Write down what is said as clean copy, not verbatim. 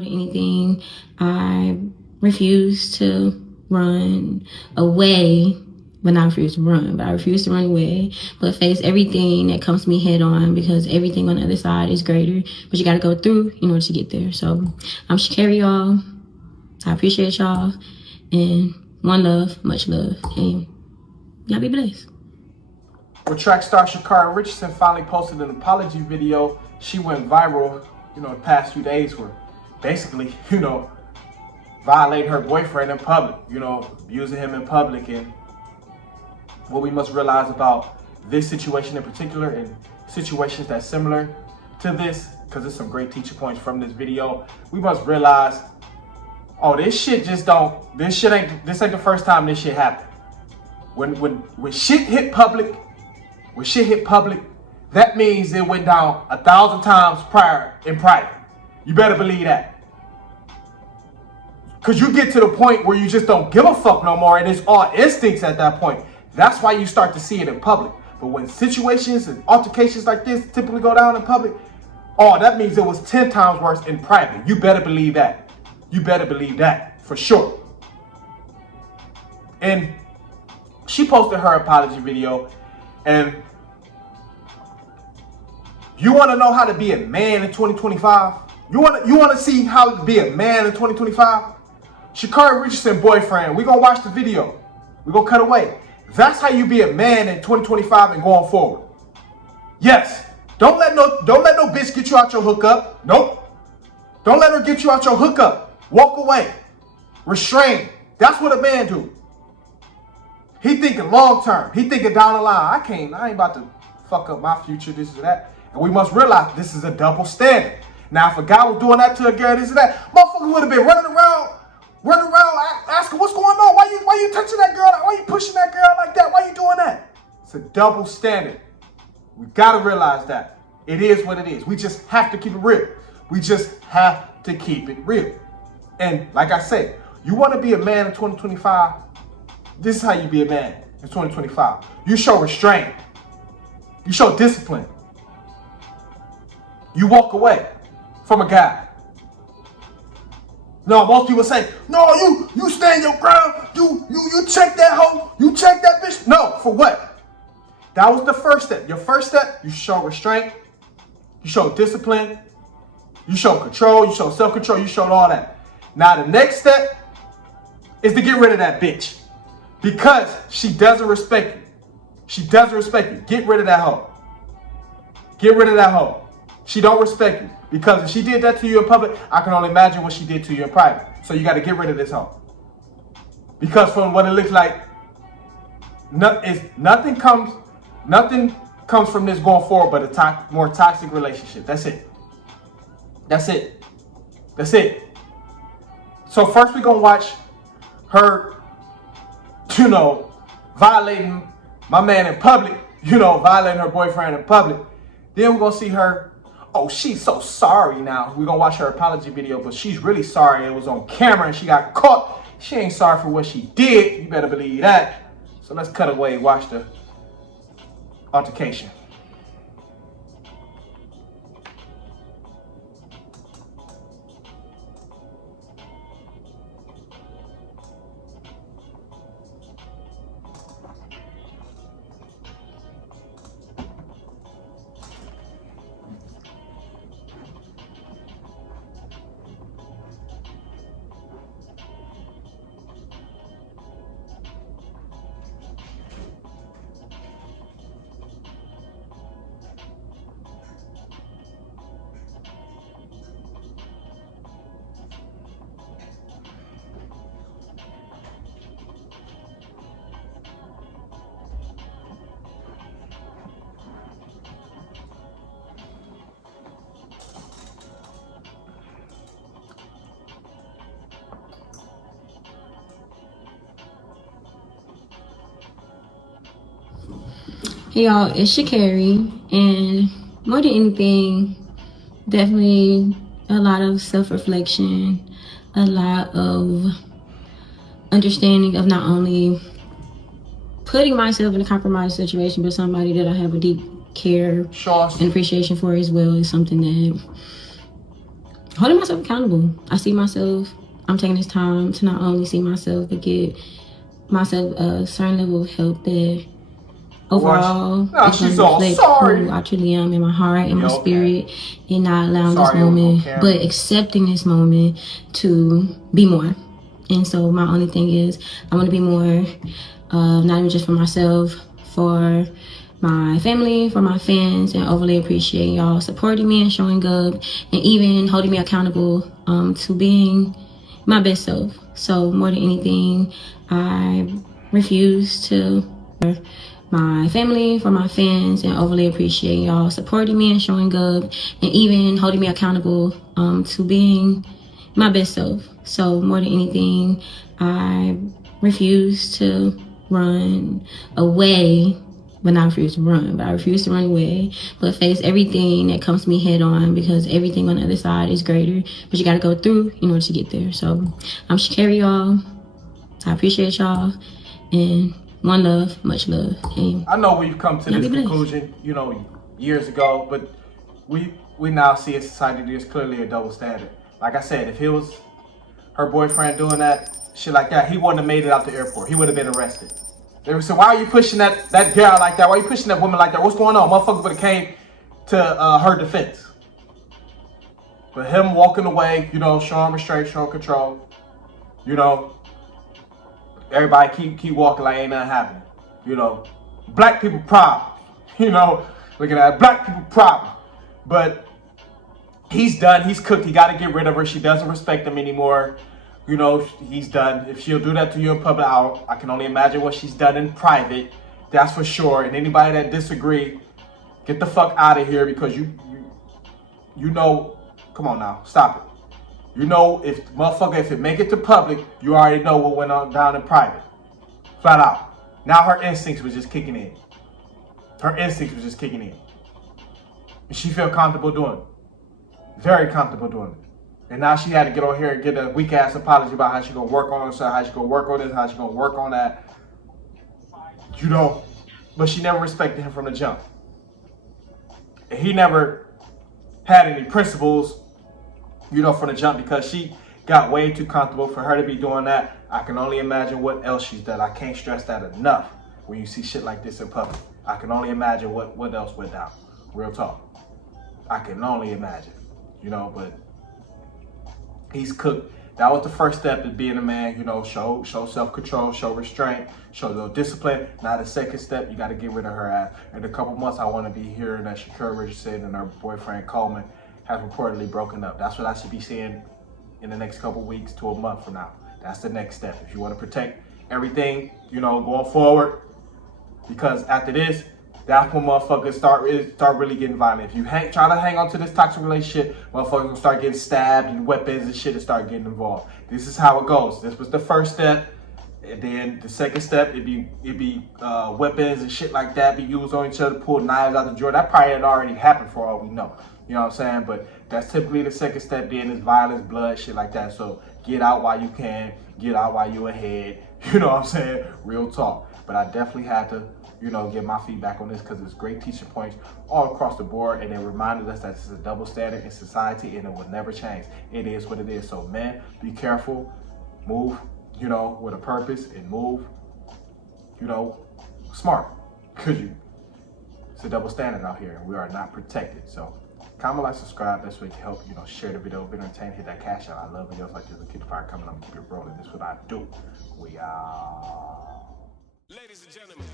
More than anything, I refuse to run away. But not refuse to run, but I refuse to run away, but face everything that comes to me head on, because everything on the other side is greater, but you got to go through in order to get there. So I'm Sha'Carri, y'all. I appreciate y'all, and one love, much love, and y'all be blessed. Well, track star Sha'Carri Richardson finally posted an apology video. She went viral, the past few days for basically, violating her boyfriend in public, abusing him in public. And what we must realize about this situation in particular, and situations that's similar to this, because there's some great teaching points from this video, we must realize, this ain't the first time this shit happened. When shit hit public, that means it went down 1,000 times prior in private. You better believe that. Because you get to the point where you just don't give a fuck no more, and it's all instincts at that point. That's why you start to see it in public. But when situations and altercations like this typically go down in public, that means it was 10 times worse in private. You better believe that. You better believe that, for sure. And she posted her apology video, and you want to know how to be a man in 2025? You want to see how to be a man in 2025? Sha'Carri Richardson boyfriend, we're going to watch the video. We're going to cut away. That's how you be a man in 2025 and going forward. Yes. Don't let no bitch get you out your hookup. Nope. Don't let her get you out your hookup. Walk away. Restrain. That's what a man do. He thinking long term. He thinking down the line. I ain't about to fuck up my future, this and that. And we must realize this is a double standard. Now, if a guy was doing that to a girl, this and that, motherfucker would have been running around, asking what's going on. Why you touching that girl? Why you pushing that girl like that? Why you doing that? It's a double standard. We gotta realize that. It is what it is. We just have to keep it real. We just have to keep it real. And like I said, you want to be a man in 2025, this is how you be a man in 2025. You show restraint. You show discipline. You walk away from a guy. No, most people say, no, you stand your ground. You check that hoe. You check that bitch. No, for what? That was the first step. Your first step, you show restraint. You show discipline. You show control. You show self-control. You showed all that. Now the next step is to get rid of that bitch, because she doesn't respect you. She doesn't respect you. Get rid of that hoe. Get rid of that hoe. She don't respect you, because if she did that to you in public, I can only imagine what she did to you in private. So you got to get rid of this hoe, because from what it looks like, nothing comes from this going forward but a more toxic relationship. That's it. That's it. That's it. So first we're gonna watch her, violating my man in public, violating her boyfriend in public. Then we're gonna see her, she's so sorry now. We're gonna watch her apology video, but she's really sorry. It was on camera and she got caught. She ain't sorry for what she did. You better believe that. So let's cut away and watch the altercation. Hey y'all, it's Sha'Carri, and more than anything, definitely a lot of self-reflection, a lot of understanding of not only putting myself in a compromised situation, but somebody that I have a deep care and appreciation for as well is something that holding myself accountable. I see myself, I'm taking this time to not only see myself, but get myself a certain level of help that overall it's going to reflect who I truly am in my heart and my spirit, and not allowing this moment, but accepting this moment to be more. And so my only thing is I want to be more, not even just for myself, for my family, for my fans, and overly appreciate y'all supporting me and showing up and even holding me accountable to being my best self. So more than anything, I refuse to my family, for my fans, and overly appreciate y'all supporting me and showing up and even holding me accountable to being my best self. So more than anything, I refuse to run away. But not refuse to run, but I refuse to run away, but face everything that comes to me head on, because everything on the other side is greater, but you got to go through in order to get there. So I'm Sha'Carri, y'all. I appreciate y'all, and one love, much love. And I know we've come to this conclusion, you know, years ago, but we now see a society that is clearly a double standard. Like I said, if it was her boyfriend doing that, shit like that, he wouldn't have made it out the airport. He would have been arrested. They would say, why are you pushing that girl like that? Why are you pushing that woman like that? What's going on? Motherfuckers would have came to her defense. But him walking away, you know, showing restraint, showing control, you know, everybody keep walking like ain't nothing happening. You know, black people problem. You know, look at that, black people problem. But he's done, he's cooked, he got to get rid of her. She doesn't respect him anymore. You know, he's done. If she'll do that to you in public, I can only imagine what she's done in private. That's for sure. And anybody that disagree, get the fuck out of here, because you know, come on now, stop it. You know, if it make it to public, you already know what went on down in private. Flat out. Now her instincts was just kicking in. Her instincts was just kicking in. And she felt comfortable doing it. Very comfortable doing it. And now she had to get on here and get a weak ass apology about how she gonna work on herself, how she gonna work on this, how she gonna work on that. You know, but she never respected him from the jump. And he never had any principles, you know, from the jump, because she got way too comfortable for her to be doing that. I can only imagine what else she's done. I can't stress that enough when you see shit like this in public. I can only imagine what else went down. Real talk. I can only imagine, you know, but he's cooked. That was the first step in being a man, you know, show self-control, show restraint, show a little discipline. Now the second step, you got to get rid of her ass. In a couple months, I want to be hearing that Sha'Carri Richardson and her boyfriend Coleman have reportedly broken up. That's what I should be seeing in the next couple weeks to a month from now. That's the next step. If you want to protect everything, you know, going forward, because after this, that's when motherfuckers start really getting violent. If you try to hang on to this toxic relationship, motherfuckers will start getting stabbed and weapons and shit and start getting involved. This is how it goes. This was the first step, and then the second step, it'd be weapons and shit like that be used on each other, pull knives out the drawer. That probably had already happened for all we know. You know what I'm saying? But that's typically the second step. Then is violence, blood, shit like that. So get out while you can. Get out while you're ahead. You know what I'm saying? Real talk. But I definitely had to, you know, get my feedback on this, because it's great teaching points all across the board, and it reminded us that this is a double standard in society and it will never change. It is what it is. So men, be careful, move, you know, with a purpose, and move, you know, smart, because it's a double standard out here and we are not protected. So comment, like, subscribe. That's way to help, you know, share the video, be entertained, hit that cash out. I love videos like this. Keep the fire coming. I'm gonna keep it rolling. This is what I do. We are. Ladies and gentlemen.